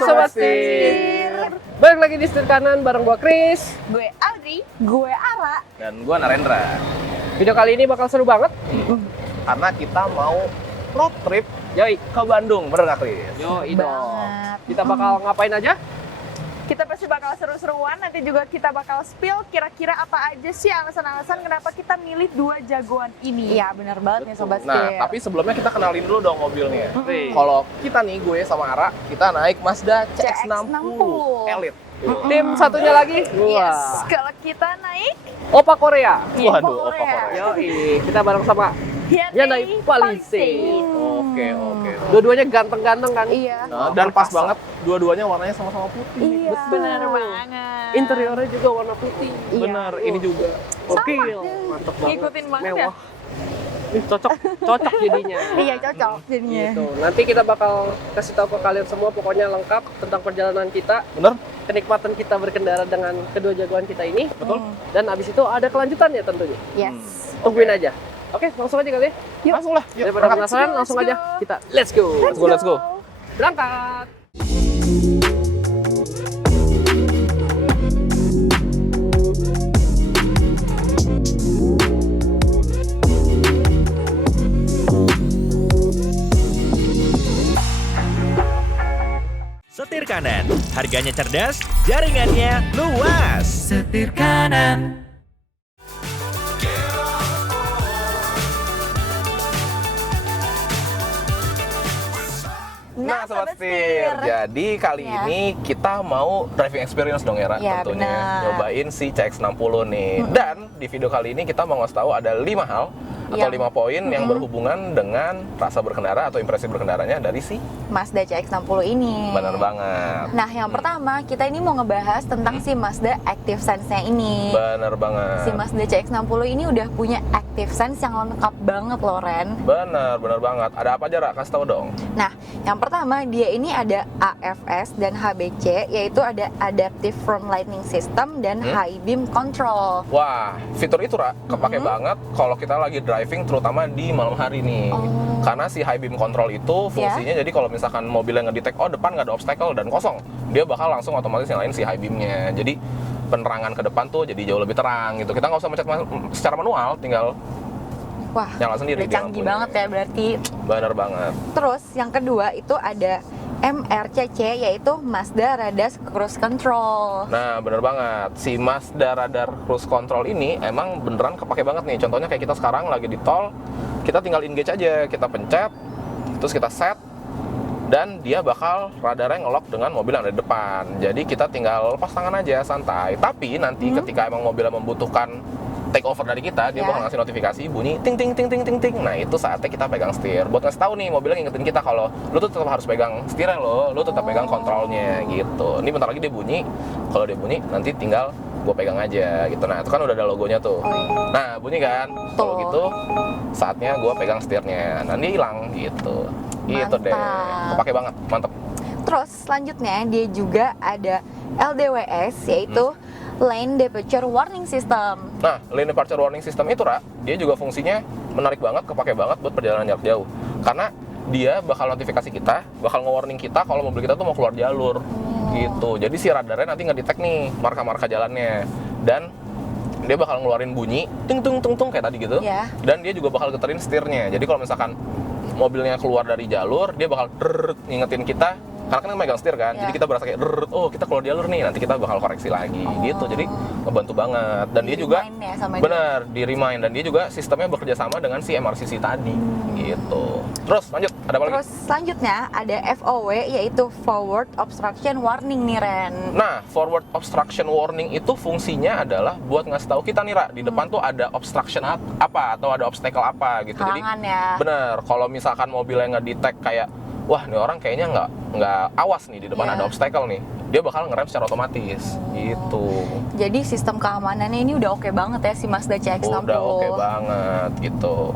Sobat Setir. Balik lagi di Setir Kanan bareng gua Chris, Gue Audrey, gue Ara. Dan gue Narendra. Video kali ini bakal seru banget. Karena kita mau road trip Yoi. ke Bandung, bener gak Chris? Yoi dong. Banget. Kita bakal ngapain aja? Kita pasti bakal seru-seruan, nanti juga kita bakal spill kira-kira apa aja sih alasan-alasan kenapa kita milih dua jagoan ini. Iya, benar banget nih Sobat Nah, Setir. tapi sebelumnya kita kenalin dulu dong mobilnya. Wih. Kalau kita nih, gue sama Ara, kita naik Mazda CX-60 CX-60. Elite. Tim satunya lagi? Yes, Wah. kalau kita naik Opa Korea. Waduh, Korea. Oppo Korea. Yoi. Kita bareng sama Hyundai Palisade. Oke. Dua-duanya ganteng-ganteng kan? Iya. Nah, dan pas banget, dua-duanya warnanya sama-sama putih. Iya, Betul. benar banget. Interiornya juga warna putih. Iya. Bener, ini juga. Gokil. Mantep banget. Ngikutin banget Mewah. Ih, cocok jadinya. Iya, cocok jadinya. Gitu. Nanti kita bakal kasih tahu ke kalian semua pokoknya lengkap tentang perjalanan kita, Bener? kenikmatan kita berkendara dengan kedua jagoan kita ini. Betul? Dan abis itu ada kelanjutannya tentunya. Yes. Tungguin aja. Oke, langsung aja kali ya. Yuk. Langsung lah. Yuk, Daripada berangkat. penasaran, Let's go, langsung let's aja go. kita let's go. Let's go. Berangkat. Setir Kanan, harganya cerdas, jaringannya luas. Setir Kanan. Nah, Sobat Setir, jadi kali Ya. ini kita mau driving experience dong Era, Ya, tentunya. benar. Nyobain si CX-60 nih. Dan di video kali ini kita mau ngasih tahu ada 5 hal atau Yang- 5 poin yang berhubungan dengan rasa berkendara atau impresi berkendaranya dari si Mazda CX-60 ini. benar banget. Nah, yang pertama kita ini mau ngebahas tentang si Mazda Active Sense-nya ini. Bener banget. Si Mazda CX-60 ini udah punya Active Sense yang lengkap banget loh, Ren. Bener banget. Ada apa aja, Ra? Kasih tahu dong. Nah, yang pertama dia ini ada AFS dan HBC, yaitu ada Adaptive Front Lighting System dan High Beam Control. Wah, fitur itu, Ra, kepake banget kalau kita lagi driving terutama di malam hari nih. Oh. Karena si high beam control itu fungsinya jadi kalau misalkan mobilnya ngedetect depan nggak ada obstacle dan kosong, dia bakal langsung otomatis nyalain si high beamnya. Jadi penerangan ke depan tuh jadi jauh lebih terang gitu. Kita nggak usah mencet secara manual, tinggal Wah, nyala sendiri. udah di canggih lampunya. banget ya berarti. Bener banget. Terus yang kedua itu ada MRCC, yaitu Mazda Radar Cruise Control. Nah, bener banget. Si Mazda Radar Cruise Control ini emang beneran kepake banget nih. Contohnya kayak kita sekarang lagi di tol, kita tinggal engage aja, kita pencet, terus kita set, dan dia bakal radarnya nge-lock dengan mobil yang ada di depan. Jadi kita tinggal lepas tangan aja, santai. Tapi nanti ketika emang mobilnya membutuhkan take over dari kita, dia Ya. bakal ngasih notifikasi bunyi ting ting ting ting ting ting. Nah, itu saatnya kita pegang setir. Buat ngasih tahu nih, mobilnya ngingetin kita kalau lu tuh tetap harus pegang setirnya lo, lu tetap pegang kontrolnya gitu. Ini bentar lagi dia bunyi. Kalau dia bunyi, nanti tinggal gue pegang aja gitu. Nah, itu kan udah ada logonya tuh. Oh, iya. Nah, bunyi kan. Kalau Tuh. gitu, saatnya gue pegang setirnya. Nanti hilang gitu. Gitu deh. Mantap. Kepake banget, mantep. Terus selanjutnya dia juga ada LDWS, yaitu Lane Departure Warning System. Nah, lane departure warning system itu, Ra, dia juga fungsinya menarik banget, kepake banget buat perjalanan jarak jauh. Karena dia bakal notifikasi kita, bakal nge-warning kita kalau mobil kita tuh mau keluar jalur. Gitu. Jadi si radarnya nanti ngedetect nih marka-marka jalannya. Dan dia bakal ngeluarin bunyi ting tung tung tung kayak tadi gitu. Ya. Dan dia juga bakal geterin setirnya. Jadi kalau misalkan mobilnya keluar dari jalur, dia bakal ngingetin kita. Karena kan megang setir kan, Ya. jadi kita berasa kayak oh kita keluar jalur nih, nanti kita bakal koreksi lagi gitu. Jadi ngebantu banget. Dan dia juga Di-remind ya sama dia. benar di remind, dan dia juga sistemnya bekerja sama dengan si MRCC tadi gitu. Terus lanjut, ada apa lagi? Terus selanjutnya ada FOW, yaitu Forward Obstruction Warning nih, Ren. Nah, forward obstruction warning itu fungsinya adalah buat ngasih tahu kita nih, Ra, di depan tuh ada obstruction apa atau ada obstacle apa gitu. Halangan ya. Bener, kalau misalkan mobilnya nge-detect kayak wah, nih orang kayaknya nggak awas nih di depan Iya. ada obstacle nih, dia bakal ngerem secara otomatis gitu. Jadi sistem keamanannya ini udah oke banget ya si Mazda CX-60. Udah oke banget gitu.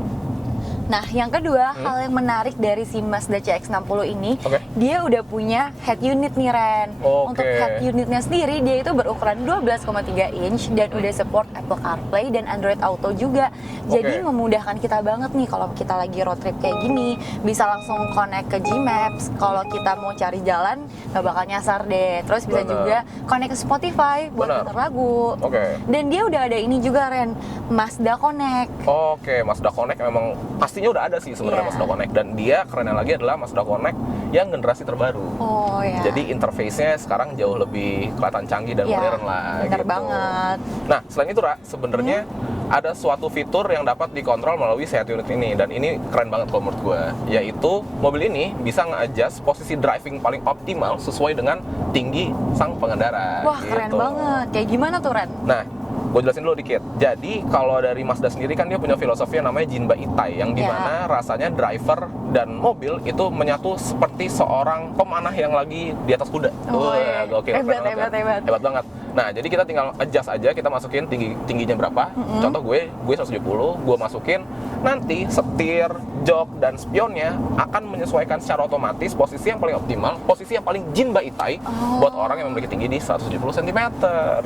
Nah, yang kedua, hal yang menarik dari si Mazda CX-60 ini, Oke. dia udah punya head unit nih, Ren. Oke. Untuk head unitnya sendiri, dia itu berukuran 12,3 inch dan udah support Apple CarPlay dan Android Auto juga. Jadi Oke. memudahkan kita banget nih kalau kita lagi road trip kayak gini, bisa langsung connect ke Gmaps. Kalau kita mau cari jalan, nggak bakal nyasar deh. Terus bisa Bener. juga connect ke Spotify buat Bener. denger lagu. Oke. Dan dia udah ada ini juga, Ren, Mazda Connect. Oke, Mazda Connect memang pastinya udah ada sih sebenarnya Iya. Mazda Connect, dan dia kerennya lagi adalah Mazda Connect yang generasi terbaru. Oh ya. Jadi interface-nya sekarang jauh lebih kelihatan canggih dan Iya, modern lah. bener gitu. banget. Nah, selain itu, Ra, sebenarnya ada suatu fitur yang dapat dikontrol melalui si head unit ini, dan ini keren banget kalau menurut gue, yaitu mobil ini bisa nge-adjust posisi driving paling optimal sesuai dengan tinggi sang pengendara. Wah, keren gitu. banget. Kayak gimana tuh, Ren? Nah, gue jelasin dulu dikit. Jadi kalau dari Mazda sendiri kan dia punya filosofi yang namanya Jinba Itai, yang dimana rasanya driver dan mobil itu menyatu seperti seorang pemanah yang lagi di atas kuda. Oh, Wah, iya. gokil, keren Hebat, banget hebat, kan? hebat. Hebat banget. Nah, jadi kita tinggal adjust aja, kita masukin tingginya berapa. Contoh gue 170, gue masukin, nanti setir, jok, dan spionnya akan menyesuaikan secara otomatis posisi yang paling optimal, posisi yang paling Jinba Itai buat orang yang memiliki tinggi di 170 cm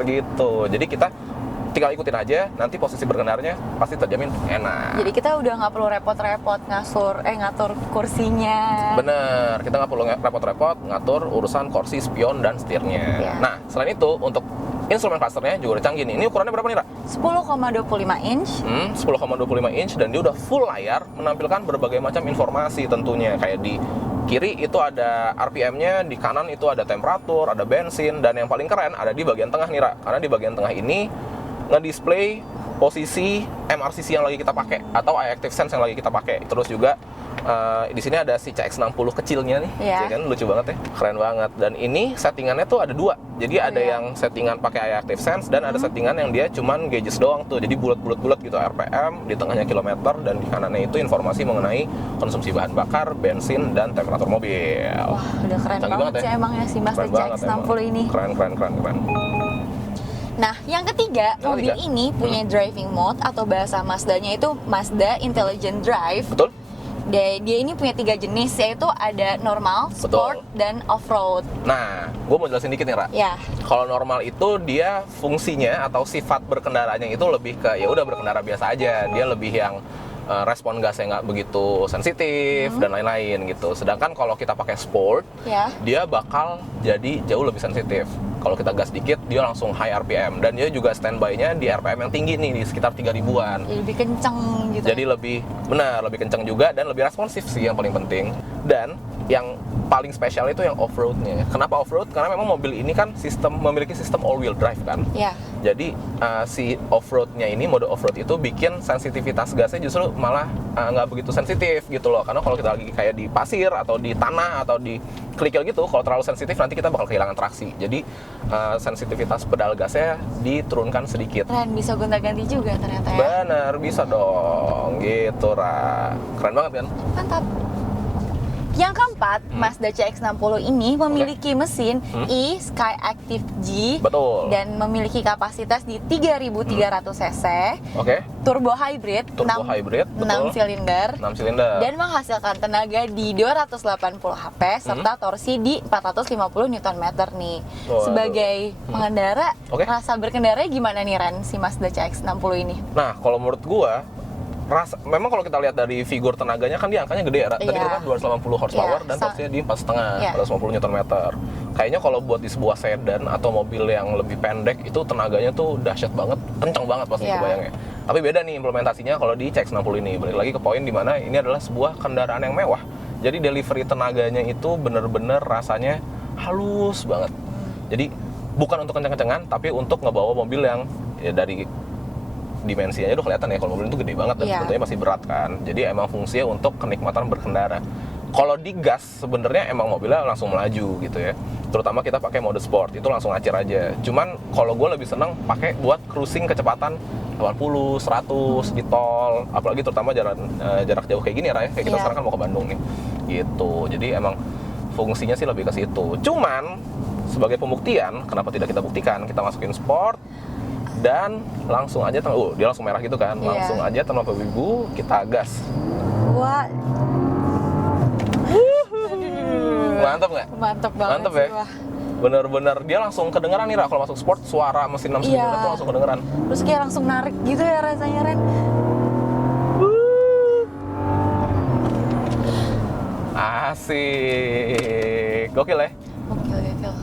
gitu. Jadi kita tinggal ikutin aja, nanti posisi berkendaranya pasti terjamin enak. Jadi kita udah nggak perlu repot-repot ngatur kursinya. Bener, kita nggak perlu repot-repot ngatur urusan kursi, spion, dan setirnya. Iya. Nah, selain itu untuk instrumen clusternya juga udah canggih nih. Ini ukurannya berapa nih, Ra? 10,25 inch. 10,25 inch, dan dia udah full layar, menampilkan berbagai macam informasi tentunya. Kayak di kiri itu ada RPM-nya, di kanan itu ada temperatur, ada bensin, dan yang paling keren ada di bagian tengah nih, Ra. Karena di bagian tengah ini nge-display posisi MRCC yang lagi kita pakai atau iActive Sense yang lagi kita pakai. Terus juga di sini ada si CX-60 kecilnya nih, Iya. ya kan, lucu banget ya, keren banget. Dan ini settingannya tuh ada dua. Jadi ada Iya. yang settingan pakai iActive Sense dan ada settingan yang dia cuman gauges doang tuh. Jadi bulat-bulat gitu RPM, di tengahnya kilometer, dan di kanannya itu informasi mengenai konsumsi bahan bakar, bensin, dan temperatur mobil. Wah, udah keren Canggih banget banget sih ya. emangnya si Mazda Keren banget CX-60 emang. ini. Keren. Nah, yang ketiga, Yang mobil ketiga. ini punya driving mode atau bahasa Mazdanya itu Mazda Intelligent Drive. Betul? Dia ini punya 3 jenis, yaitu ada normal, sport, dan off-road. Nah, gue mau jelasin dikit nih, Ra. Ya, Kalau normal itu dia fungsinya atau sifat berkendaranya itu lebih ke ya udah berkendara biasa aja. Dia lebih yang respon gasnya nggak begitu sensitif dan lain-lain gitu. Sedangkan kalau kita pakai sport, ya. dia bakal jadi jauh lebih sensitif. Kalau kita gas dikit, dia langsung high RPM, dan dia juga standby-nya di RPM yang tinggi nih, di sekitar 3000-an. Jadi lebih kenceng gitu. Jadi lebih kencang juga dan lebih responsif sih yang paling penting. Dan yang paling spesial itu yang off-roadnya. Kenapa off-road? Karena memang mobil ini kan memiliki sistem all-wheel drive kan. Ya. Jadi si off-roadnya ini, mode off-road itu bikin sensitivitas gasnya justru malah nggak begitu sensitif gitu loh. Karena kalau kita lagi kayak di pasir atau di tanah atau di kerikil gitu, kalau terlalu sensitif nanti kita bakal kehilangan traksi. Jadi sensitivitas pedal gasnya diturunkan sedikit. Keren, bisa gonta-ganti juga ternyata ya. Bener, bisa dong gitu, Ra. Keren banget kan? Mantap. Yang keempat, Mazda CX-60 ini memiliki mesin e-Skyactiv G Betul. dan memiliki kapasitas di 3.300 cc, Oke, turbo hybrid, turbo hybrid, 6 betul. silinder, 6 silinder. dan menghasilkan tenaga di 280 HP serta torsi di 450 Nm nih. Waduh. Sebagai pengendara, Oke. rasa berkendara gimana nih, Ren, si Mazda CX-60 ini? Nah, kalau menurut gua memang kalau kita lihat dari figur tenaganya kan dia angkanya gede ya, Ra. Tadi Iya. itu kan 280 horsepower Iya, dan torsinya di 4,5, Iya. 250 Nm. Kayaknya kalau buat di sebuah sedan atau mobil yang lebih pendek itu tenaganya tuh dahsyat banget, kencang banget pasti Iya. kebayangnya. Tapi beda nih implementasinya kalau di CX-60 ini. Balik lagi ke poin di mana ini adalah sebuah kendaraan yang mewah. Jadi delivery tenaganya itu bener-bener rasanya halus banget. Jadi bukan untuk kencang-kencangan, tapi untuk ngebawa mobil yang ya dari dimensinya udah kelihatan ya, kalau mobil itu gede banget dan Iya. sebetulnya masih berat kan. Jadi emang fungsinya untuk kenikmatan berkendara. Kalau digas sebenarnya emang mobilnya langsung melaju gitu ya. Terutama kita pakai mode sport itu langsung acir aja. Cuman kalau gue lebih seneng pakai buat cruising kecepatan 80, 100 di tol, apalagi terutama jarak jauh kayak gini ya, Ray. Kayak kita Iya. sekarang kan mau ke Bandung nih. Gitu. Jadi emang fungsinya sih lebih ke situ. Cuman sebagai pembuktian, kenapa tidak kita buktikan? Kita masukin sport dan langsung aja dia langsung merah gitu kan. Iya. Langsung aja tanpa ibu kita gas. Wah, Mantap nggak? mantep banget Mantep sih, ya? wah. Bener-bener dia langsung kedengeran nih Ra, kalau masuk sport suara mesin 6 Iya. silinder tuh langsung kedengeran. Terus kayak langsung narik gitu ya rasanya, Ren. Asik. Gokil ya?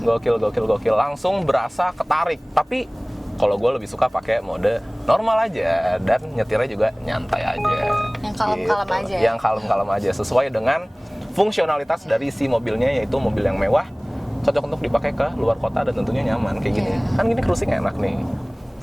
Gokil. Langsung berasa ketarik. Tapi kalau gue lebih suka pakai mode normal aja dan nyetirnya juga nyantai aja. Yang kalem-kalem aja ya? Yang kalem-kalem aja sesuai dengan fungsionalitas dari si mobilnya, yaitu mobil yang mewah, cocok untuk dipakai ke luar kota dan tentunya nyaman kayak gini. Iya. Kan gini cruising enak nih.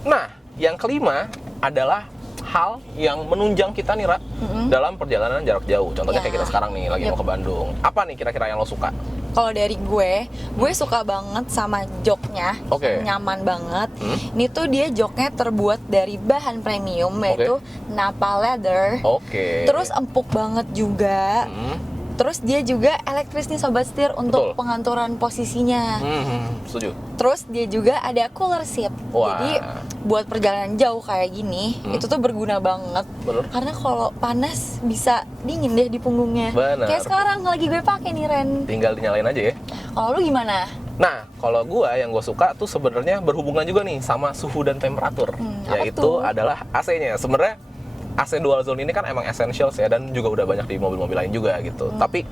Nah, yang kelima adalah hal yang menunjang kita nih Ra, dalam perjalanan jarak jauh. Contohnya Ya. kayak kita sekarang nih lagi mau ke Bandung. Apa nih kira-kira yang lo suka? Kalau dari gue suka banget sama joknya, Oke. nyaman banget. Ini tuh dia joknya terbuat dari bahan premium, yaitu Nappa leather. Oke. Terus empuk banget juga. Terus dia juga elektris nih Sobat Setir untuk Betul. pengaturan posisinya. Setuju. Terus dia juga ada cooler seat. Wah. Jadi buat perjalanan jauh kayak gini, itu tuh berguna banget. Bener. Karena kalau panas bisa dingin deh di punggungnya. Bener. Kayak sekarang lagi gue pakai nih Ren. Tinggal dinyalain aja ya. Kalau lu gimana? Nah, kalau gua yang gue suka tuh sebenarnya berhubungan juga nih sama suhu dan temperatur, apa yaitu tuh? adalah AC-nya. Sebenarnya AC dual zone ini kan emang essentials ya, dan juga udah banyak di mobil-mobil lain juga gitu. Tapi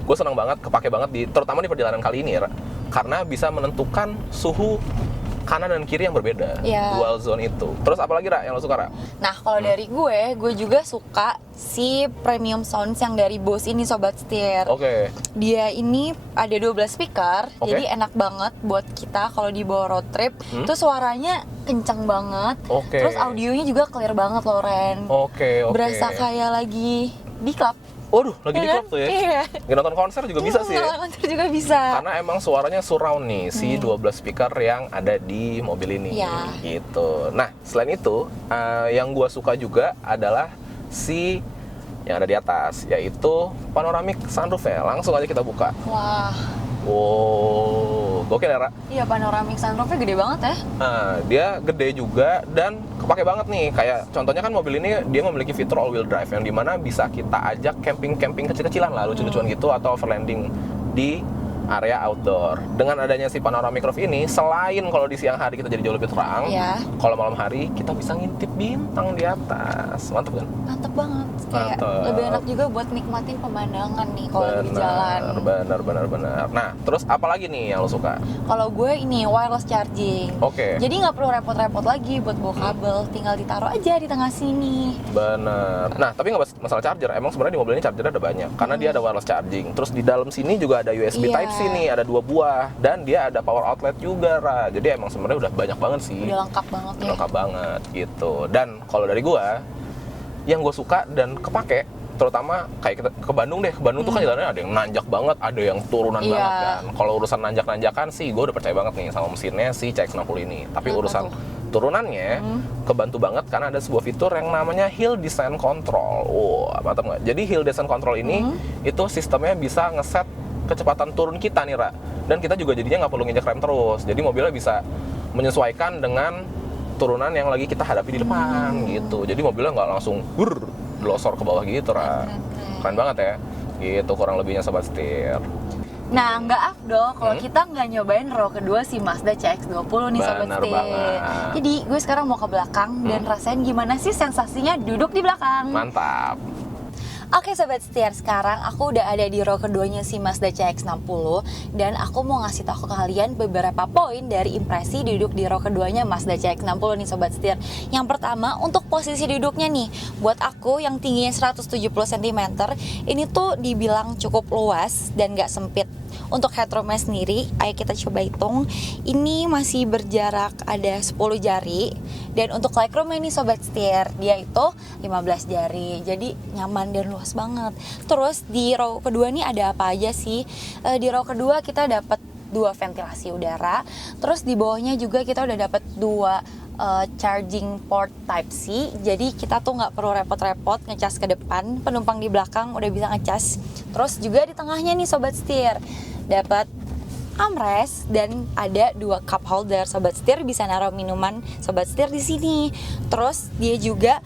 gue senang banget, kepake banget terutama di perjalanan kali ini Ra, karena bisa menentukan suhu kanan dan kiri yang berbeda. Iya. Dual zone itu. Terus apalagi Ra yang lo suka Ra? Nah, kalau dari gue juga suka si premium sounds yang dari Bose ini Sobat Setir. Oke. Dia ini ada 12 speaker, Oke. jadi enak banget buat kita kalau dibawa road trip. Tuh suaranya kencang banget. Oke. Terus audionya juga clear banget loh Ren. Oke. Berasa kayak lagi di klub. Waduh, lagi di Iya klub kan? tuh ya. Iya. Nggak nonton konser juga bisa sih ya. Nonton juga bisa. Karena emang suaranya surround nih, si 12 speaker yang ada di mobil ini. Iya. Gitu. Nah, selain itu, yang gua suka juga adalah si yang ada di atas, yaitu panoramic sunroof ya. Langsung aja kita buka. Wah, Wow, gokil ya Ra? iya panoramic sunroofnya gede banget ya. Nah, dia gede juga dan kepake banget nih. Kayak contohnya kan mobil ini dia memiliki fitur all wheel drive yang dimana bisa kita ajak camping-camping kecil-kecilan lah, lucu-lucuan gitu, atau overlanding di area outdoor. Dengan adanya si panoramic roof ini, selain kalau di siang hari kita jadi jauh lebih terang, Iya. kalau malam hari kita bisa ngintip bintang di atas. Mantep kan? Mantep banget. Kayak Mantep. lebih enak juga buat nikmatin pemandangan nih kalau di jalan. Benar. Nah, terus apa lagi nih yang lo suka? Kalau gue ini wireless charging. Oke. Jadi nggak perlu repot-repot lagi buat bawa kabel, tinggal ditaruh aja di tengah sini. Bener. Nah, tapi nggak masalah charger. Emang sebenarnya di mobil ini chargernya ada banyak. Karena dia ada wireless charging. Terus di dalam sini juga ada USB Iya. Type C nih, ada 2 buah. Dan dia ada power outlet juga, Ra. Jadi emang sebenarnya udah banyak banget sih. Udah lengkap banget ya. Lengkap banget gitu. Dan kalau dari gua, yang gue suka dan kepake, terutama kayak kita ke Bandung deh. Ke Bandung tuh kan jalannya ada yang nanjak banget, ada yang turunan Iya. banget kan. Kalau urusan nanjak-nanjakan sih, gue udah percaya banget nih sama mesinnya si CX-60 ini. Tapi Kenapa urusan tuh? turunannya kebantu banget karena ada sebuah fitur yang namanya Hill Descent Control. Wah, mantap nggak? Jadi Hill Descent Control ini itu sistemnya bisa ngeset kecepatan turun kita nih, Ra. Dan kita juga jadinya nggak perlu nginjek rem terus. Jadi mobilnya bisa menyesuaikan dengan turunan yang lagi kita hadapi di depan gitu. Jadi mobilnya nggak langsung glosor ke bawah gitu, Ra. Keren banget ya. Gitu kurang lebihnya Sobat Setir. Nah, nggak afdol kalau kita nggak nyobain row kedua si Mazda CX-20 nih Sobat Bener Setir. banget. Jadi gue sekarang mau ke belakang dan rasain gimana sih sensasinya duduk di belakang. Mantap. Oke Sobat Setir, sekarang aku udah ada di row keduanya si Mazda CX-60 dan aku mau ngasih tahu ke kalian beberapa poin dari impresi duduk di row keduanya Mazda CX-60 nih Sobat Setir. Yang pertama, untuk posisi duduknya nih, buat aku yang tingginya 170 cm, ini tuh dibilang cukup luas dan gak sempit. Untuk headroomnya sendiri, ayo kita coba hitung. Ini masih berjarak ada 10 jari. Dan untuk legroomnya nih Sobat Setir, dia itu 15 jari. Jadi nyaman dan luas banget. Terus di row kedua nih ada apa aja sih? Di row kedua kita dapat 2 ventilasi udara. Terus di bawahnya juga kita udah dapat 2 charging port Type C. Jadi kita tuh nggak perlu repot-repot ngecas ke depan, penumpang di belakang udah bisa ngecas. Terus juga di tengahnya nih Sobat Setir dapat armrest dan ada 2 cup holder. Sobat setir bisa naruh minuman sobat setir di sini. Terus dia juga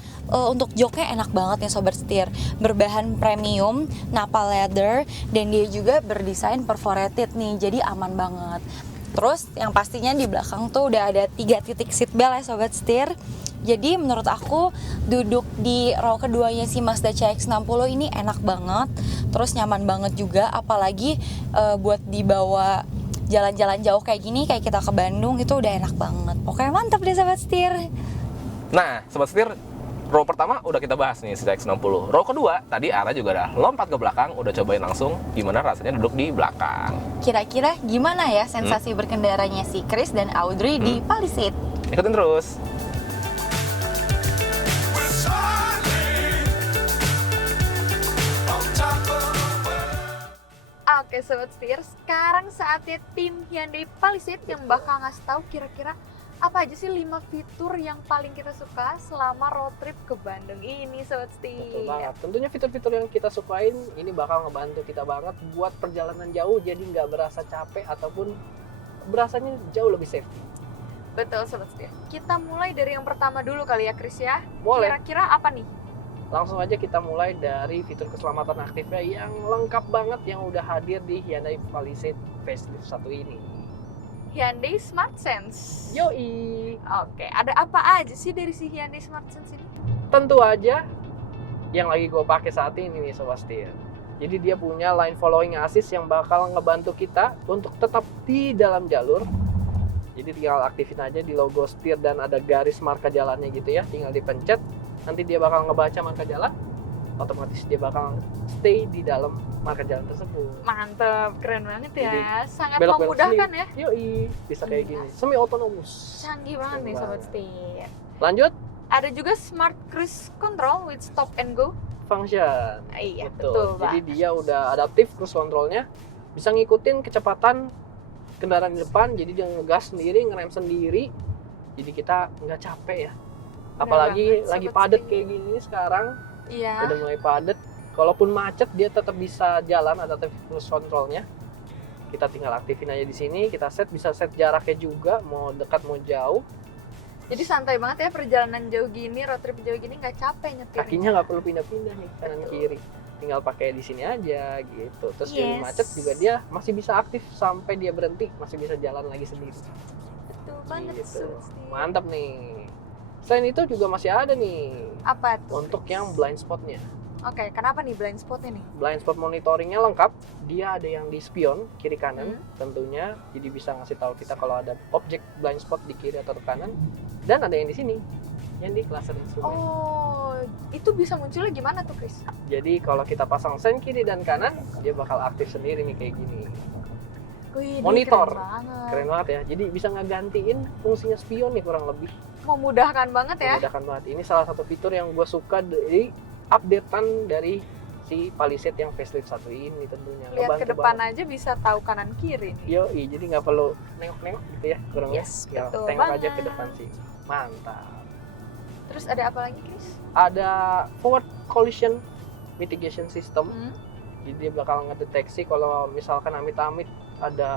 untuk joknya enak banget nih sobat setir. Berbahan premium, Nappa leather, dan dia juga berdesain perforated nih. Jadi aman banget. Terus yang pastinya di belakang tuh udah ada 3 titik seat belt ya sobat setir. Jadi menurut aku duduk di row keduanya si Mazda CX-60 ini enak banget. Terus nyaman banget juga, apalagi buat dibawa jalan-jalan jauh kayak gini, kayak kita ke Bandung itu udah enak banget. Pokoknya mantap deh sobat setir. Nah, sobat setir, row pertama udah kita bahas nih si CX-60. Row kedua tadi Ara juga udah lompat ke belakang, udah cobain langsung gimana rasanya duduk di belakang. Kira-kira gimana ya sensasi berkendaranya si Chris dan Audrey di Palisade? Ikutin terus. Oke sobat setir, sekarang saatnya tim Hyundai Palisade yang bakal ngasih tahu kira-kira apa aja sih 5 fitur yang paling kita suka selama road trip ke Bandung ini sobat setir. Betul banget. Tentunya fitur-fitur yang kita sukain ini bakal ngebantu kita banget buat perjalanan jauh, jadi nggak berasa capek ataupun berasanya jauh lebih safe. Betul sobat setir. Kita mulai dari yang pertama dulu kali ya Chris ya. Boleh. Kira-kira apa nih? Langsung aja kita mulai dari fitur keselamatan aktifnya yang lengkap banget yang udah hadir di Hyundai Palisade Facelift 1 ini. Hyundai Smart Sense. Yoi. Oke, ada apa aja sih dari si Hyundai Smart Sense ini? Tentu aja yang lagi gue pakai saat ini nih sobat setir. Jadi dia punya line following assist yang bakal ngebantu kita untuk tetap di dalam jalur. Jadi tinggal aktifin aja di logo setir dan ada garis marka jalannya gitu ya. Tinggal dipencet, nanti dia bakal ngebaca marka jalan. Otomatis dia bakal stay di dalam marka jalan tersebut. Mantep, keren banget ya. Jadi, Sangat belok-belok memudahkan sendiri. ya. Yoi, bisa kayak gini. Semi otonomus. Canggih banget nih Keren sobat banget. setir. Lanjut, Ada juga Smart Cruise Control with Stop and Go. function. Iya, betul, Jadi Pak. dia udah adaptif cruise controlnya, bisa ngikutin kecepatan kendaraan di depan. Jadi dia ngegas sendiri, ngerem sendiri. Jadi kita nggak capek ya. Apalagi banget, lagi sobat padat setir. kayak gini sekarang, Iya. udah mulai padat. Kalaupun macet dia tetap bisa jalan, adaptif cruise controlnya. Kita tinggal aktifin aja di sini. Kita bisa set jaraknya juga, mau dekat mau jauh. Jadi santai banget ya perjalanan jauh gini, road trip jauh gini nggak capek nyetirnya. Kakinya nggak perlu pindah-pindah nih kanan kiri, tinggal pakai di sini aja gitu. Terus jadi Yes. macet juga dia masih bisa aktif sampai dia berhenti, masih bisa jalan lagi sendiri. Betul banget Gitu. sobat setir. Mantap nih. Selain itu juga masih ada nih Apa tuh? untuk yang blind spotnya. Oke, kenapa nih blind spotnya nih? Blind spot monitoringnya lengkap. Dia ada yang di spion kiri kanan tentunya, jadi bisa ngasih tahu kita kalau ada objek blind spot di kiri atau di kanan. Dan ada yang di sini, yang di cluster instrumen. Oh, itu bisa munculnya gimana tuh Chris? Jadi kalau kita pasang sen kiri dan kanan, dia bakal aktif sendiri nih kayak gini. Wih, ini Monitor. keren banget. Keren banget ya. Jadi bisa ngegantiin fungsinya spion nih kurang lebih. Memudahkan banget ya. Memudahkan banget. Ini salah satu fitur yang gue suka dari updatean dari si Palisade yang facelift 1 ini tentunya. Lihat ke Ngebantu depan banget. aja bisa tahu kanan kiri nih. Yoi, jadi nggak perlu nengok-nengok gitu ya kurang lebih. Yes, Tinggal betul tengok aja banget. ke depan sih. Mantap. Terus ada apa lagi Chris? Ada forward collision mitigation system. Hmm? Jadi dia bakal ngedeteksi kalau misalkan amit-amit ada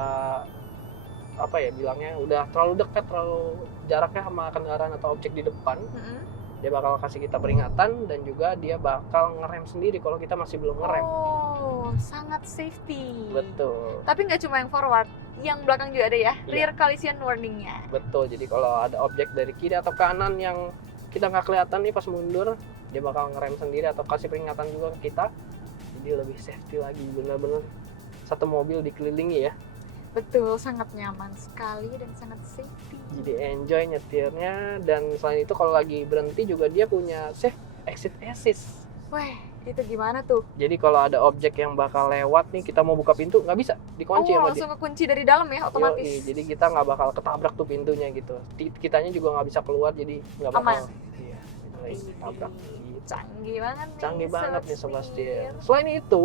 apa ya bilangnya udah terlalu dekat, terlalu jaraknya sama kendaraan atau objek di depan, Mm-mm. dia bakal kasih kita peringatan dan juga dia bakal ngerem sendiri kalau kita masih belum ngerem. Oh, sangat safety. Betul, Tapi nggak cuma yang forward, yang belakang juga ada ya, Iya. rear collision warningnya. betul. Jadi kalau ada objek dari kiri atau kanan yang kita nggak kelihatan nih pas mundur, dia bakal ngerem sendiri atau kasih peringatan juga ke kita. Jadi lebih safety lagi, bener-bener satu mobil dikelilingi ya. Betul, sangat nyaman sekali dan sangat safety. Jadi enjoy nyetirnya, dan selain itu kalau lagi berhenti juga dia punya safe exit assist. Wah, itu gimana tuh? Jadi kalau ada objek yang bakal lewat nih, kita mau buka pintu nggak bisa, dikunci Oh, sama dia. langsung kekunci dari dalam ya, otomatis. Yoi, jadi kita nggak bakal ketabrak tuh pintunya gitu. Kitanya juga nggak bisa keluar, jadi nggak bakal. Aman. Iya, itu lagi ketabrak. Gitu. Canggih banget nih. Canggih banget nih Sobat Setir. Setir. Selain itu,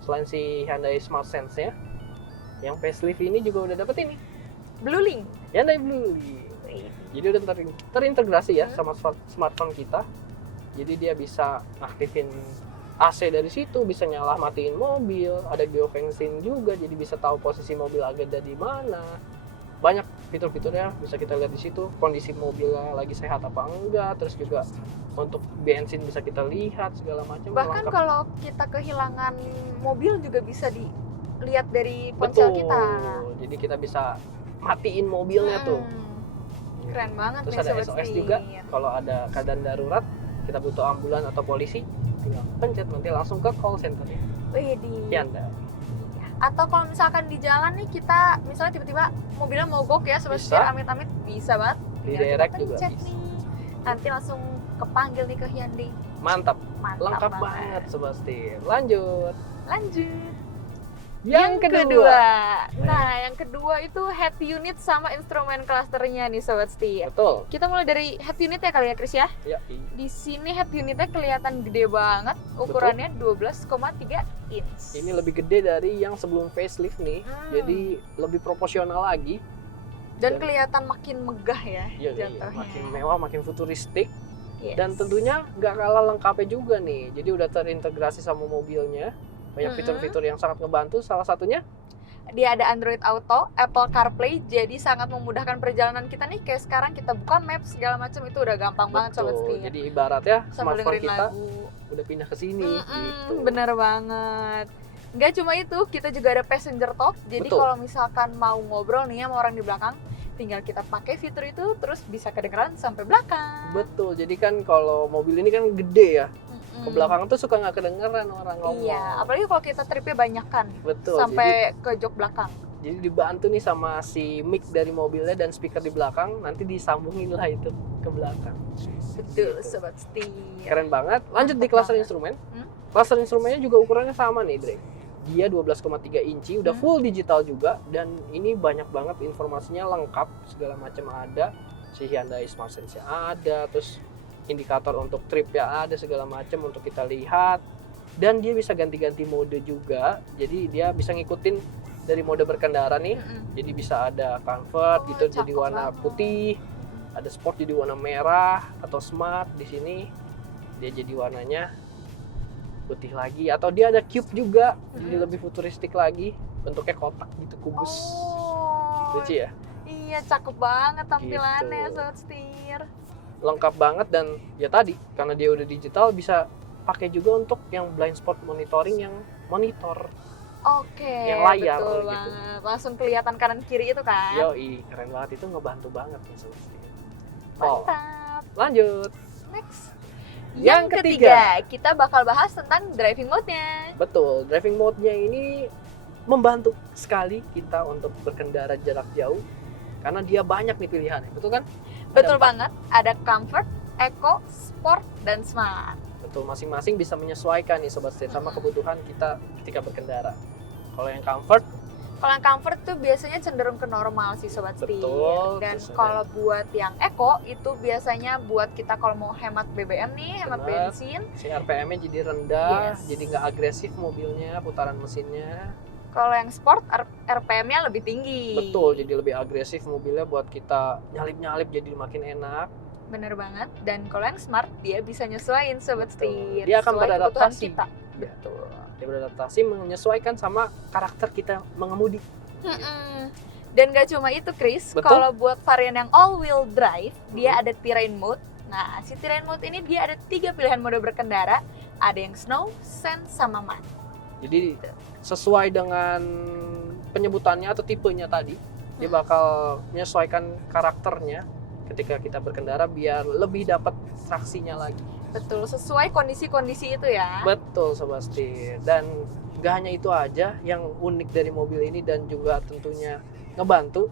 selain si Hyundai Smart Sense-nya, yang facelift ini juga udah dapet ini, Blue Link. Hyundai Blue. Jadi udah terintegrasi ya Hmm. sama smartphone kita. Jadi dia bisa aktifin AC dari situ, bisa nyala matiin mobil, ada geofencing juga, jadi bisa tahu posisi mobil ada di mana. Banyak fitur-fiturnya bisa kita lihat di situ, kondisi mobilnya lagi sehat apa enggak, terus juga untuk bensin bisa kita lihat segala macam. Bahkan lengkap. kalau kita kehilangan mobil juga bisa dilihat dari ponsel Betul. kita. Jadi kita bisa matiin mobilnya tuh. Keren banget Terus nih ada Sobat SOS Setir. juga, kalau ada keadaan darurat, kita butuh ambulan atau polisi, tinggal pencet nanti langsung ke call center Widih. Hyundai. Atau kalau misalkan di jalan nih kita misalnya tiba-tiba mobilnya mogok ya Sobat Bisa. Setir, amit-amit bisa banget. Di Tinggal kita direct juga pencet bisa. nih. Nanti langsung kepanggil nih ke Hyundai. Mantap, Mantap lengkap banget Sobat Setir. Lanjut. Lanjut. Yang Nah, yang kedua itu head unit sama instrumen clusternya nih Sobat Setir. Betul. Kita mulai dari head unit ya kali ya Chris ya. Ya, Di sini head unitnya kelihatan gede banget, ukurannya 12,3 inch. ini lebih gede dari yang sebelum facelift nih, jadi lebih proporsional lagi. dan dan- kelihatan makin megah ya Iya, jatuhnya. makin mewah, makin futuristik. Yes. Dan tentunya nggak kalah lengkapnya juga nih. Jadi udah terintegrasi sama mobilnya. Banyak fitur-fitur yang sangat ngebantu. Salah satunya dia ada Android Auto, Apple CarPlay, jadi sangat memudahkan perjalanan kita nih. Kayak sekarang kita buka Maps segala macam itu udah gampang banget Sobat betul. Setir. Jadi ibaratnya Sambil smartphone dengerin kita lagu. udah pindah ke sini gitu. Bener banget. Nggak cuma itu, kita juga ada passenger talk. Jadi Betul. kalau misalkan mau ngobrol nih sama orang di belakang, tinggal kita pakai fitur itu, terus bisa kedengeran sampai belakang. Betul. Jadi kan kalau mobil ini kan gede ya. Ke Mm. belakang tuh suka nggak kedengeran orang ngomong. Iya, apalagi kalau kita tripnya banyak kan, Betul. sampai ke jok belakang. Jadi dibantu nih sama si mic dari mobilnya dan speaker di belakang, nanti disambungin lah itu ke belakang. Betul, Gitu. Sobat Setir. Keren banget. Lanjut di Mantap cluster banget. instrumen. Hmm? Cluster instrumennya juga ukurannya sama nih, Dre. Dia 12,3 inci, udah Hmm. full digital juga, dan ini banyak banget informasinya lengkap, segala macam ada. Si Hyundai Smart Sense ada, terus indikator untuk trip ya ada, segala macam untuk kita lihat. Dan dia bisa ganti-ganti mode juga, jadi dia bisa ngikutin dari mode berkendara nih. Mm-mm. Jadi bisa ada comfort Oh, gitu jadi cakep warna banget. putih, ada sport jadi warna merah atau smart. Di sini dia jadi warnanya putih lagi, atau dia ada cube juga, jadi lebih futuristik lagi, bentuknya kotak gitu, kubus. Oh, Lucu ya, iya cakep banget tampilannya Gitu. Sobat Setir. lengkap banget. Dan ya tadi karena dia udah digital, bisa pakai juga untuk yang blind spot monitoring, yang monitor. Oke, Yang layar betul gitu. banget. Langsung kelihatan kanan kiri itu kan. Yoi, keren banget, itu ngebantu banget nih Sobat Setir. Oh, Mantap. lanjut. Next. Yang ketiga. kita bakal bahas tentang driving mode-nya. Betul, driving mode-nya ini membantu sekali kita untuk berkendara jarak jauh, karena dia banyak nih pilihannya, betul kan? Betul Ada 4. banget. Ada comfort, eco, sport, dan smart. Betul, masing-masing bisa menyesuaikan nih Sobat Setir sama kebutuhan kita ketika berkendara. Kalau yang comfort, Kalau yang comfort tuh biasanya cenderung ke normal sih Sobat Setir. Betul, Dan terus ada- kalau buat yang eco itu biasanya buat kita kalau mau hemat BBM nih, hemat Benar. bensin. si RPM-nya jadi rendah, Yes. jadi nggak agresif mobilnya, putaran mesinnya. Kalau yang sport RPM-nya lebih tinggi. Betul, jadi lebih agresif mobilnya buat kita nyalip-nyalip jadi makin enak. Bener banget. Dan kalau yang smart dia bisa nyesuaiin Sobat Betul. Setir. Dia akan sesuai kebutuhan beradaptasi. kita. Ya. Dia beradaptasi menyesuaikan sama karakter kita mengemudi. Mm-mm. Dan gak cuma itu Chris, Betul. kalau buat varian yang all wheel drive, dia ada terrain mode. Nah, si terrain mode ini dia ada 3 pilihan mode berkendara. Ada yang snow, sand, sama mud. Jadi sesuai dengan penyebutannya atau tipenya tadi, dia bakal menyesuaikan karakternya ketika kita berkendara biar lebih dapat traksinya lagi. Betul, sesuai kondisi-kondisi itu ya. Betul Sobat Setir. Dan gak hanya itu aja yang unik dari mobil ini dan juga tentunya ngebantu.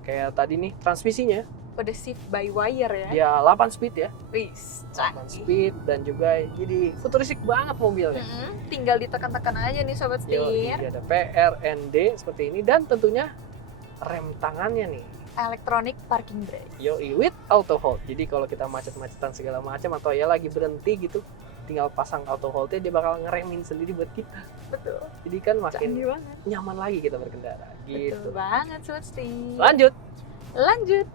Kayak tadi nih transmisinya, Udah shift by wire ya. dia 8 speed ya. Wis, 8 canggih. speed dan juga jadi futuristik banget mobilnya. Tinggal ditekan-tekan aja nih Sobat Yo, Setir. dia ada PR, ND seperti ini, dan tentunya rem tangannya nih. Electronic parking brake. Yoi, with auto hold. Jadi kalau kita macet-macetan segala macam atau ya lagi berhenti gitu, tinggal pasang auto hold-nya, dia bakal ngeremin sendiri buat kita. Betul. Jadi kan makin Canggih banget. nyaman lagi kita berkendara. Gitu. Betul banget Sobat Setir. Lanjut. Lanjut.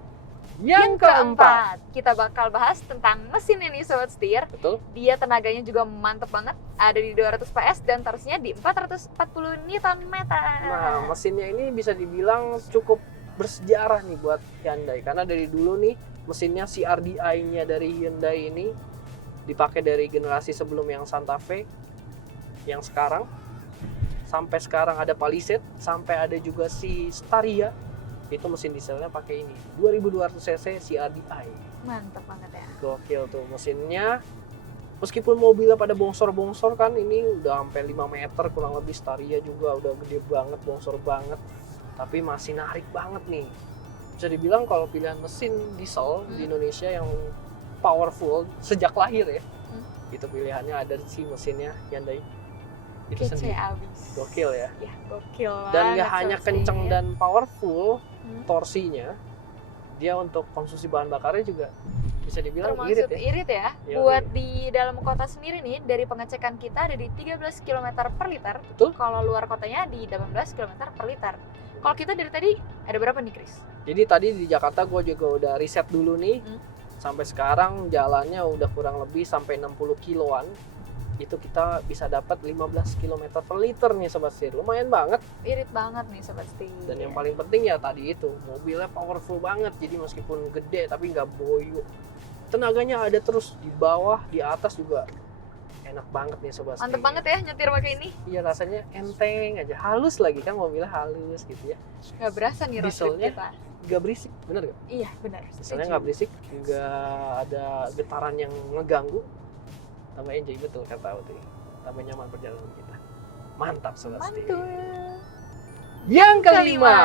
Yang keempat, kita bakal bahas tentang mesin ini Sobat Setir. betul. Dia tenaganya juga mantep banget, ada di 200 PS dan torsinya di 440 Nm. Nah, mesinnya ini bisa dibilang cukup bersejarah nih buat Hyundai karena dari dulu nih mesinnya CRDI-nya dari Hyundai ini dipakai dari generasi sebelum yang Santa Fe, yang sekarang sampai sekarang ada Palisade, sampai ada juga si Staria. Itu mesin dieselnya pakai ini 2200 cc CRDI. Mantep banget ya. Gokil tuh mesinnya. Meskipun mobilnya pada bongsor-bongsor kan, ini udah sampai 5 meter kurang lebih. Staria juga udah gede banget, bongsor banget, tapi masih narik banget nih. Bisa dibilang kalau pilihan mesin diesel di Indonesia yang powerful sejak lahir ya, itu pilihannya ada si mesinnya Hyundai itu Kece sendiri. abis. Gokil ya. Ya, gokil Dan banget, nggak hanya Sobat kenceng Setir. dan powerful torsinya, dia untuk konsumsi bahan bakarnya juga bisa dibilang termasuk irit ya. irit ya. Iya, Buat iya. di dalam kota sendiri nih, dari pengecekan kita ada di 13 km per liter. Betul. Kalau luar kotanya di 18 km per liter. Kalau kita dari tadi ada berapa nih, Chris? Jadi tadi di Jakarta gue juga udah riset dulu nih. Sampai sekarang jalannya udah kurang lebih sampai 60 kiloan. Itu kita bisa dapat 15 km per liter nih Sobat Setir. Lumayan banget. Irit banget nih Sobat Setir. Dan yang paling penting ya tadi itu, mobilnya powerful banget. Jadi meskipun gede tapi nggak boyo. Tenaganya ada terus di bawah, di atas juga. Enak banget nih Sobat Setir. Mantep banget ya nyetir pakai ini. Iya, rasanya enteng aja. Halus lagi kan, mobilnya halus gitu ya. Nggak berasa nih road trip Dieselnya kita. Gak berisik, bener gak? Iya, benar. Dieselnya nggak berisik, nggak ada getaran yang ngeganggu. Tambah enjoy, betul kata Uti. Tambah nyaman perjalanan kita. Mantap Sobat Setir. Mantul. Yang kelima,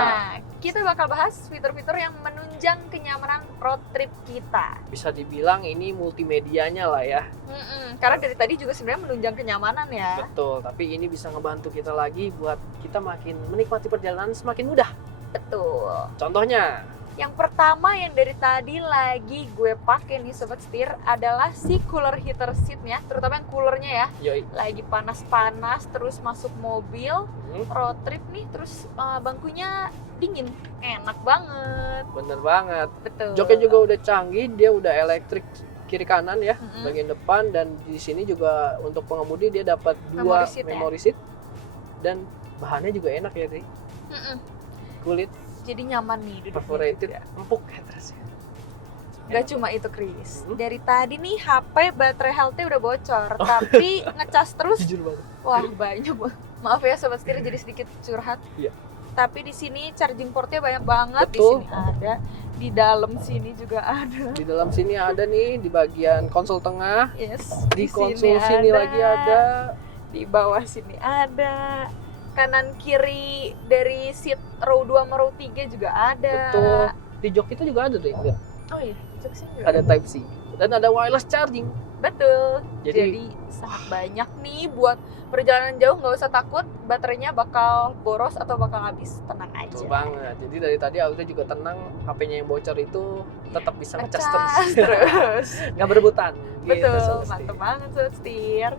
kita bakal bahas fitur-fitur yang menunjang kenyamanan road trip kita. bisa dibilang ini multimedianya lah ya. Karena dari tadi juga sebenarnya menunjang kenyamanan ya. Betul, tapi ini bisa ngebantu kita lagi buat kita makin menikmati perjalanan semakin mudah. Betul. Contohnya, Yang pertama yang dari tadi lagi gue pakai nih Sobat Setir adalah si cooler heater seatnya, terutama yang coolernya ya. yoi. Lagi panas-panas terus masuk mobil, Hmm, road trip nih, terus bangkunya dingin. Enak banget. bener banget. Betul. Joknya juga udah canggih, dia udah elektrik kiri kanan ya, Mm-mm. bagian depan, dan di sini juga untuk pengemudi dia dapat Memory dua seat ya? memory seat dan bahannya juga enak ya, Ri. Mm-mm. Kulit Jadi nyaman nih duduknya perforated, juga. empuk ya terasnya. Gak cuma itu Chris, dari tadi nih HP baterai health-nya udah bocor, tapi ngecas terus. Jujur banget. Wah banyak banget. Maaf ya Sobat Setir jadi sedikit curhat. Iya. Tapi di sini charging portnya banyak banget. Betul. Di sini ada, di dalam sini juga ada. Di dalam sini ada nih, di bagian konsol tengah, Yes. di konsol sini lagi ada. Di bawah sini ada. Kanan kiri dari seat row 2 sama row 3 juga ada. Betul. Di jok itu juga ada deh. Lihat. Oh iya, jok sini juga Ada Type C dan ada wireless charging. Betul. Jadi, Jadi sangat banyak nih buat perjalanan jauh, nggak usah takut baterainya bakal boros atau bakal habis. Tenang aja. betul banget. Jadi dari tadi Aulia juga tenang, HP-nya yang bocor itu tetap bisa ngecas Ngecas terus. terus. Nggak berebutan. Gitu, Betul, Sobat Setir. mantep banget Sobat Setir.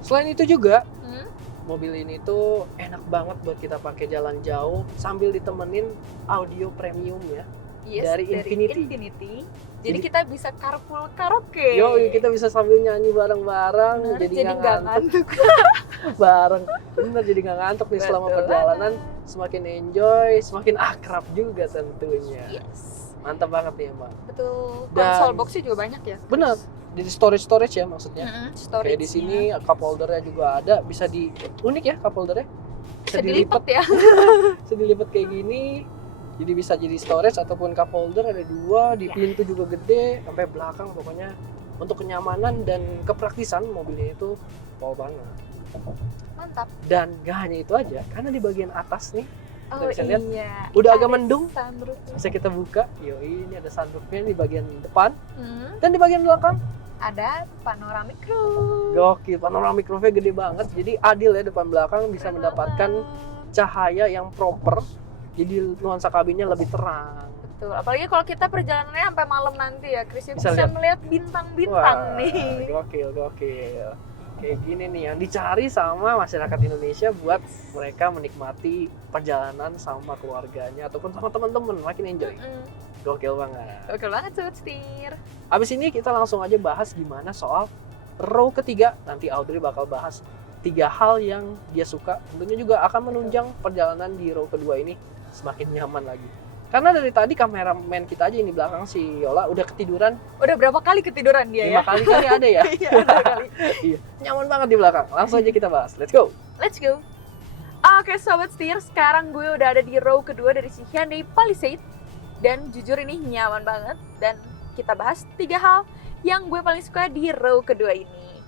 Selain itu juga, Hmm? mobil ini tuh enak banget buat kita pakai jalan jauh sambil ditemenin audio premium ya. Yes, Dari Infinity. Jadi kita bisa carpool karaoke. Yo, kita bisa sambil nyanyi bareng-bareng, Bener, jadi jadi nggak nggak ngantuk. ngantuk. Bareng, bener jadi nggak ngantuk nih selama Betul perjalanan. banget. Semakin enjoy, semakin akrab juga tentunya. Yes, Mantap banget nih Mbak. betul. Dan- Konsol boxnya juga banyak ya. Bener, jadi storage ya maksudnya. Storage. Kayak di sini cup holdernya juga ada, bisa unik ya cup holdernya. bisa dilipat ya. Bisa dilipat kayak gini. Jadi bisa jadi storage ataupun cup holder, ada dua, di Ya. pintu juga gede sampai belakang, pokoknya untuk kenyamanan dan kepraktisan mobilnya itu wow banget. Mantap. Dan gak hanya itu aja, karena di bagian atas nih Oh bisa lihat, iya. udah agak Ada mendung. sunroof. bisa kita buka. Yo, ini ada sunroofnya di bagian depan Hmm, dan di bagian belakang. ada panoramic roof. Gokil, panoramic roofnya gede banget, jadi adil ya, depan belakang bisa mendapatkan cahaya yang proper. Jadi nuansa kabinnya lebih terang. Betul. Apalagi kalau kita perjalanannya sampai malam nanti ya, Chris, Bisa bisa lihat. melihat bintang-bintang Wah, nih. Gokil. kayak gini nih yang dicari sama masyarakat Indonesia buat mereka menikmati perjalanan sama keluarganya ataupun sama teman-teman, makin enjoy. Gokil banget. Oke banget Sobat Setir. Abis ini kita langsung aja bahas gimana soal row ketiga. Nanti Audrey bakal bahas 3 hal yang dia suka. Tentunya juga akan menunjang perjalanan di row kedua ini semakin nyaman lagi. Karena dari tadi kameramen kita aja ini belakang si Yola udah ketiduran Udah berapa kali ketiduran dia 5 ya? kali kali ada ya. Iya, ada kali. Iya, nyaman banget di belakang. Langsung aja kita bahas. Let's go. Let's go. Oke Sobat Setir, sekarang gue udah ada di row kedua dari si Hyundai Palisade. Dan jujur ini nyaman banget. Dan kita bahas 3 hal yang gue paling suka di row kedua ini.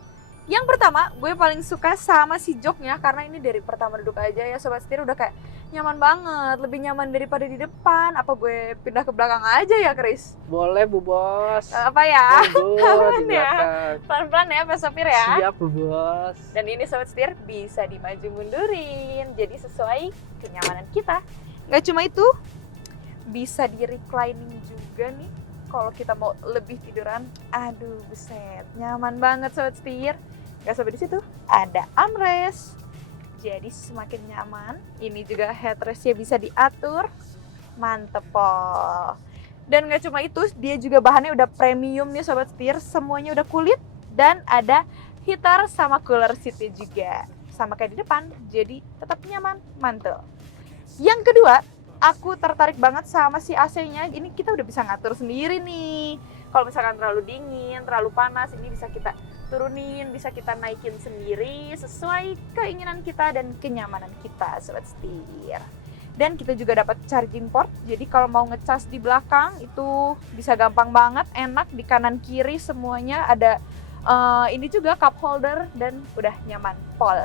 Yang pertama, gue paling suka sama si joknya. Karena ini dari pertama duduk aja ya Sobat Setir udah kayak nyaman banget. Lebih nyaman daripada di depan. Apa gue pindah ke belakang aja ya Chris? Boleh Bu Bos. Apa ya? Monggo di Aman ya. belakang. Pelan-pelan ya Pak Sopir ya. Siap Bu Bos. Dan ini Sobat Setir bisa dimaju mundurin. Jadi sesuai kenyamanan kita. Nggak cuma itu, bisa di reclining juga nih. Kalau kita mau lebih tiduran, aduh buset, nyaman banget Sobat Setir. Nggak sampai di situ, ada armrest. Jadi semakin nyaman. Ini juga headrestnya bisa diatur. Mantep po. Dan nggak cuma itu, dia juga bahannya udah premium nih Sobat Setir. Semuanya udah kulit dan ada heater sama cooler seatnya juga. Sama kayak di depan, jadi tetap nyaman, mantul. Yang kedua, aku tertarik banget sama si AC-nya. Ini kita udah bisa ngatur sendiri nih. Kalau misalkan terlalu dingin, terlalu panas, ini bisa kita turunin, bisa kita naikin sendiri sesuai keinginan kita dan kenyamanan kita, Sobat Setir. Dan kita juga dapat charging port, jadi kalau mau ngecas di belakang itu bisa gampang banget, enak, di kanan kiri semuanya ada ini juga cup holder dan udah nyaman pol.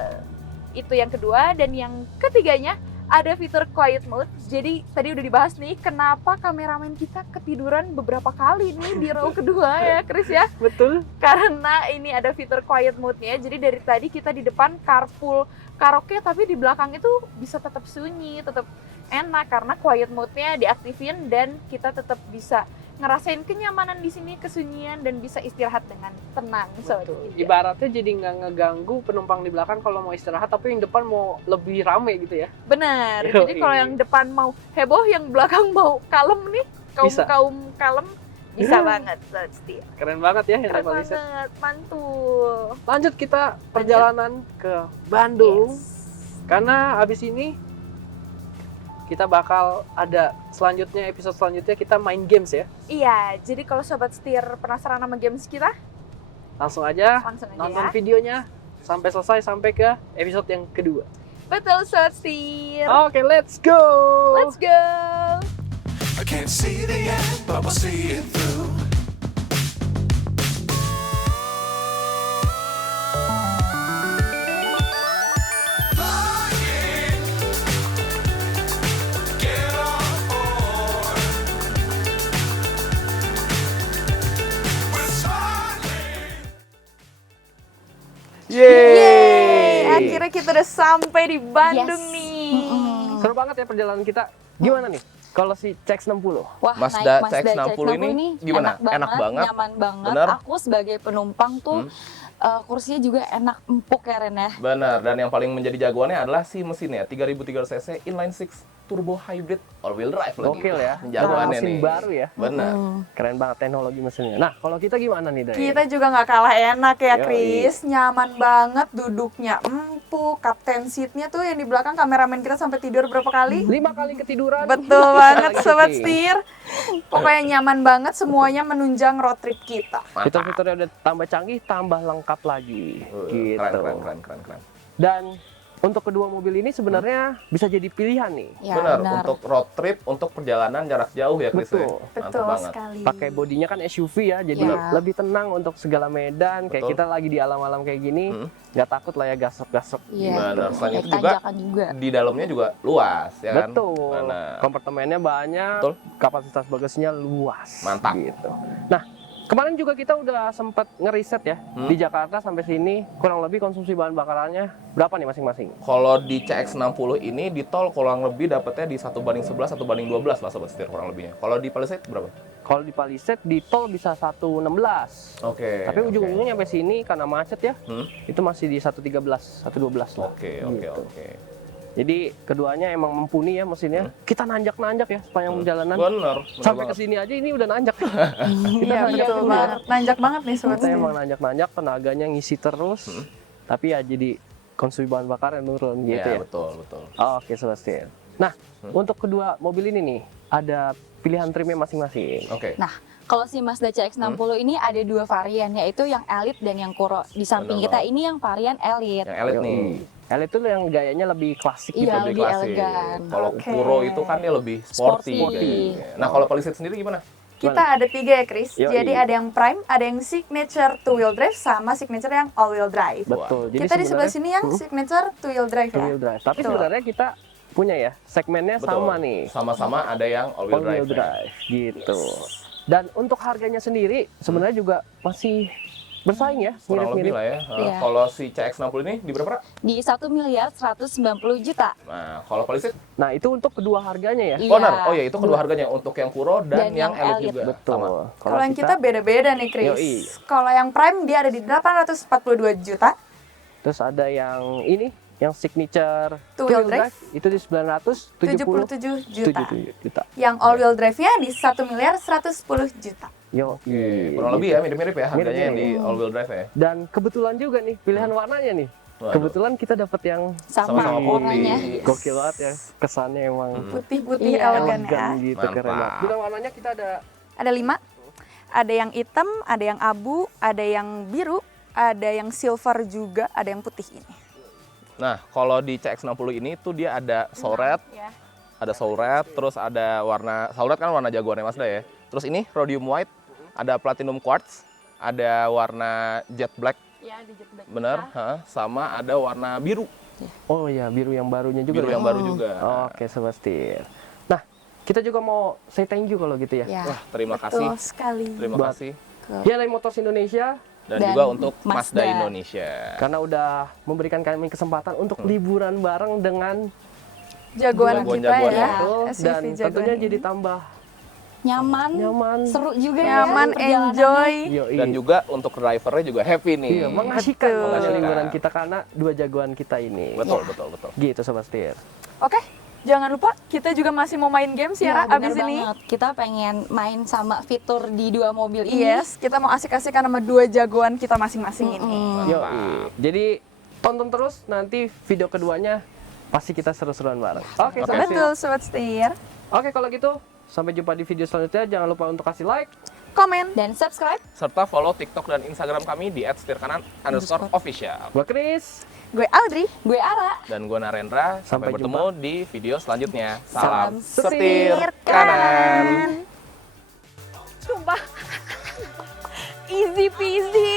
Itu yang kedua. Dan yang ketiganya ada fitur quiet mode. Jadi tadi udah dibahas nih kenapa kameramen kita ketiduran beberapa kali nih di row kedua ya Chris ya. Betul. Karena ini ada fitur quiet mode-nya. Jadi dari tadi kita di depan carpool karaoke, tapi di belakang itu bisa tetap sunyi, tetap enak karena quiet mode-nya diaktifin dan kita tetap bisa ngerasain kenyamanan di sini, kesunyian, dan bisa istirahat dengan tenang. Sobat Betul. Setir. Ibaratnya jadi nggak ngeganggu penumpang di belakang kalau mau istirahat, tapi yang depan mau lebih rame gitu ya. Benar. Yoi. Jadi kalau yang depan mau heboh, yang belakang mau kalem nih, Bisa. kaum kalem bisa banget. Sobat Setir. Keren banget ya Hyundai Keren Palisade. banget, mantul. Lanjut kita perjalanan ke Bandung. Yes. Karena abis ini kita bakal ada selanjutnya, episode selanjutnya kita main games ya. Iya, jadi kalau Sobat Setir penasaran sama games kita, Langsung aja langsung aja nonton ya. videonya sampai selesai, sampai ke episode yang kedua. Betul Sobat Setir. Oke, let's go. Let's go. I can't see the end, but we'll see it through. Flying, get on board. We're smiling. Yeay, akhirnya kita udah sampai di Bandung Yes. nih. Seru banget ya perjalanan kita. Gimana nih? Kalau si CX-60? Wah, Mazda naik CX-60 ini gimana? Enak banget? Nyaman banget. Bener? Aku sebagai penumpang tuh kursinya juga enak, empuk ya Ren ya. Benar, dan yang paling menjadi jagoannya adalah si mesinnya 3300 cc inline 6 turbo hybrid all wheel drive lagi. Gokil ya. Jagoannya Mesin nih. baru ya. Benar. Keren banget teknologi mesinnya. Nah, kalau kita gimana nih, Day? Kita juga nggak kalah enak ya, Yoi. Chris. Nyaman banget, duduknya empuk. Captain seat-nya tuh yang di belakang kameramen kita sampai tidur berapa kali? 5 kali ketiduran. Betul banget, Lagi Sobat syuting. Setir. Pokoknya nyaman banget, semuanya menunjang road trip kita. Fitur-fiturnya udah tambah canggih, tambah lengkap lagi. Gitu. Keren. Dan untuk kedua mobil ini sebenarnya bisa jadi pilihan nih. Ya, benar, untuk road trip, untuk perjalanan jarak jauh ya Chris. Betul. Ya? Mantap Betul banget. sekali. Pakai bodinya kan SUV ya, jadi Ya. lebih tenang untuk segala medan. Kayak Betul. kita lagi di alam-alam kayak gini, nggak takut lah ya gasok-gasok. Iya. Benar, selain Naik itu juga tanjakan juga. di dalamnya juga luas ya kan. Betul. Benar. Kompartemennya banyak, Betul. kapasitas bagasinya luas. Mantap. Gitu. Nah, Kemarin juga kita udah sempat ngeriset ya di Jakarta sampai sini kurang lebih konsumsi bahan bakarannya berapa nih masing-masing? Kalau di CX-60 ini di tol kurang lebih dapatnya di 1:11, 1:12 lah sobat setir kurang lebihnya. Kalau di Palisade berapa? Kalau di Palisade di tol bisa 116. Oke. Tapi ujung-ujungnya sampai sini karena macet ya, itu masih di 113, 112 lah. Oke. Jadi keduanya emang mumpuni ya mesinnya. Kita nanjak-nanjak ya sepanjang perjalanan. Bener Sampai ke banget. sini aja ini udah nanjak. Iya betul banget. Nanjak banget nih sobat Kita setir. emang nanjak-nanjak, tenaganya ngisi terus. Tapi ya jadi konsumsi bahan bakar yang turun gitu Iya, ya. betul. Oke, Sobat Setir. Nah, untuk kedua mobil ini nih, ada pilihan trimnya masing-masing. Oke. Nah, kalau si Mazda CX-60 ini ada dua varian, yaitu yang Elite dan yang Kuro. Di samping Benar kita banget. ini yang varian Elite. Yang Elite nih. Elite itu yang gayanya lebih klasik gitu. Iya, lebih klasik. elegan. Kalau Oke. Kuro itu kan dia lebih sporty. Sporty. Nah, kalau Palisade sendiri gimana? Kita ada 3 ya Chris. Yoi. Jadi ada yang Prime, ada yang Signature Two Wheel Drive, sama Signature yang All Wheel Drive. Betul. Jadi Kita di sebelah sebenarnya- sini yang Signature Two Wheel Drive ya. Two-wheel drive. Tapi Betul. sebenarnya kita punya ya, segmennya Betul. sama nih. Sama-sama ada yang all-wheel All-wheel drive. drive gitu. Dan untuk harganya sendiri sebenarnya juga masih bersaing ya, Kurang lebih mirip-mirip. lah ya. Iya. Kalau si CX-60 ini di berapa? Di 1.190 juta. Nah, kalau Palisade Nah, itu untuk kedua harganya ya. Iya. Owner. Oh ya, itu kedua harganya untuk yang Kuro dan, Dan yang yang Elite Elite. juga. Betul. Sama. Kalau yang kita beda-beda nih Chris. Yoi. Kalau yang Prime dia ada di 842 juta. Terus ada yang ini, yang signature Two wheel drive. itu di 977 77 juta. juta. Yang All Wheel Drive-nya di 1.110 juta. Yo, Oke, kurang lebih ya, mirip-mirip ya harganya yang di all-wheel drive ya. Dan kebetulan juga nih pilihan warnanya nih. Waduh. Kebetulan kita dapat yang Sama-sama Sama putih. warnanya. gokil banget ya. Kesannya emang Putih-putih Iya. elegan ya. elegan gitu, keren Mantap. banget. Pilihan warnanya kita ada Ada 5. Ada yang hitam, ada yang abu, ada yang biru, ada yang silver juga, ada yang putih ini. Nah, kalau di CX-60 ini tuh dia ada soul red, Ya. ada soul red, terus ada warna soul red kan warna jagoannya Mazda ya. Terus ini rhodium white, ada platinum quartz, ada warna jet black, Ya, di jet black. bener, sama ada warna biru, oh ya, biru yang barunya juga. biru ya? yang baru juga. Oke, Sobat Setir. Nah, kita juga mau say thank you kalau gitu ya. Ya. Wah, terima kasih, Betul sekali. terima Buat- kasih, Hyundai Motors Indonesia dan Dan juga untuk Mazda. Mazda Indonesia. karena udah memberikan kami kesempatan untuk liburan bareng dengan Jagoan kita Jagoan-jagoan ya. itu SUV dan jagoan tentunya ini. jadi tambah Nyaman, nyaman. seru juga Nyaman, ya perjalanannya. enjoy. Yoi. Dan juga untuk drivernya juga happy nih. Iya, mengasihkan Betul. pokoknya liburan kita karena dua jagoan kita ini. Betul, betul, betul. Gitu Sobat Setir. Oke, jangan lupa kita juga masih mau main games ya, Ya, Ra, benar abis ini. banget. Kita pengen main sama fitur di dua mobil ini. Yes, kita mau asik-asikan sama 2 jagoan kita masing-masing ini. Yoi. Jadi tonton terus nanti video keduanya pasti kita seru-seruan bareng. Oke, Sobat Setir. Betul, Sobat Setir. Oke, kalau gitu sampai jumpa di video selanjutnya. Jangan lupa untuk kasih like. Komen. Dan subscribe. Serta follow TikTok dan Instagram kami di @setirkanan_official. Gua Chris. Gue Audrey. Gue Ara. Dan gue Narendra. Sampai Sampai bertemu di video selanjutnya. Salam Salam setir setir kanan. Sumpah. Easy peasy,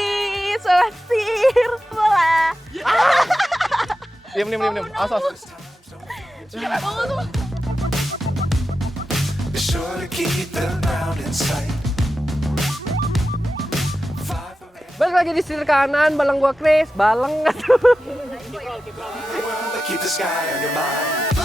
Sobat Setir. Bola. Diam. Awas. Be sure to keep the ground in sight. Balik lagi di setir kanan, baleng gua Chris. Baleng nggak tuh? Keep the sky on your mind.